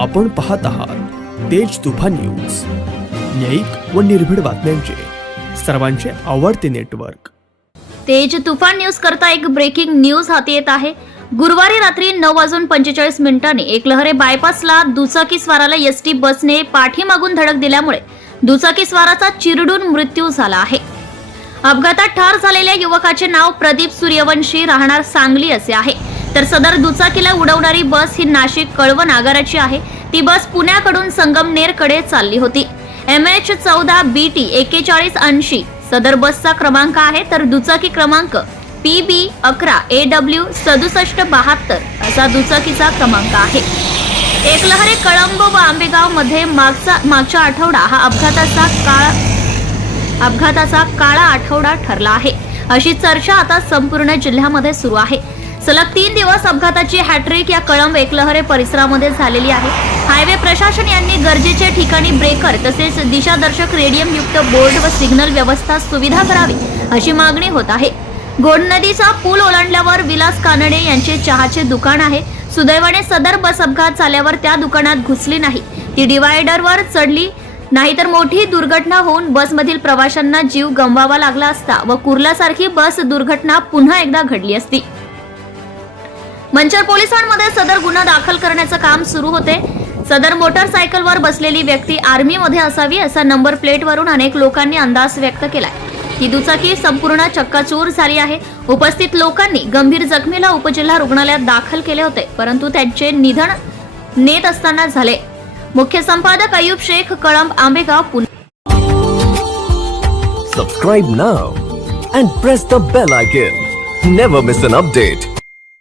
आपण पाहत आहात तेज तुफान न्यूज. न्यायिक व निर्भीड बातम्यांचे. सर्वांचे आवडते नेटवर्क. तेज तुफान न्यूज करता एक ब्रेकिंग न्यूज हाती येत आहे. गुरुवारी रात्री नऊ वाजून पंचेचाळीस मिनिटांनी एकलहरे बायपासला दुचाकी स्वाराला एस टी बसने पाठीमागून धडक दिल्यामुळे दुचाकी स्वाराचा चिरडून मृत्यू झाला आहे. अपघातात ठार झालेल्या युवकाचे नाव प्रदीप सूर्यवंशी राहणार सांगली असे आहे. तर सदर दुचाकीला उडवणारी बस ही नाशिक कळवण आगाराची आहे. ती बस पुण्याकडून संगमनेरकडे चालली होती. एम एच चौदा बी टी एकेचाळीस ऐंशी सदर बसचा क्रमांक आहे तर दुचाकी क्रमांक पी बी अकरा ए डब्ल्यू सदुसष्ट बहात्तर असा दुचाकीचा क्रमांक आहे. एकलहरे कळंब व आंबेगावमध्ये मागचा मागच्या आठवडा हा अपघाताचा काळ अपघाताचा काळा आठवडा ठरला आहे. अशी चर्चा आता संपूर्ण जिल्ह्यामध्ये सुरू आहे. सलग तीन दिवस अपघाताची हॅट्रिक या कळंब एकलहरे परिसरामध्ये झालेली आहे. हायवे प्रशासन यांनी गरजेच्या ठिकाणी ब्रेकर तसेच दिशादर्शक रेडियम युक्त बोर्ड व सिग्नल व्यवस्था सुविधा करावी अशी मागणी होत आहे. गोड नदीचा पूल ओलांडल्यावर विलास कानडे यांचे चहाचे दुकान आहे. सुदैवाने सदर बस अपघात झाल्यावर त्या दुकानात घुसली नाही. ती डिवायडरवर चढली. नाहीतर मोठी दुर्घटना होऊन बसमधील प्रवाशांना जीव गमवावा लागला असता व कुर्लासारखी बस दुर्घटना पुन्हा एकदा घडली असती. मंचर पोलिसांमध्ये सदर गुन्हा दाखल करण्याचं काम सुरू होते. सदर मोटरसायकलवर बसलेली व्यक्ती आर्मीमध्ये असावी असा नंबर प्लेटवरून अनेक लोकांनी अंदाज व्यक्त केलाय. ही दुचाकी संपूर्ण चक्काचूर झाली आहे. उपस्थित लोकांनी गंभीर जखमीला उपजिल्हा रुग्णालयात दाखल केले होते परंतु त्यांचे निधन नेत असताना झाले. मुख्य संपादक Ayub Shaikh Kalamb Ambegaon Pune. Subscribe now and press the bell icon never miss an update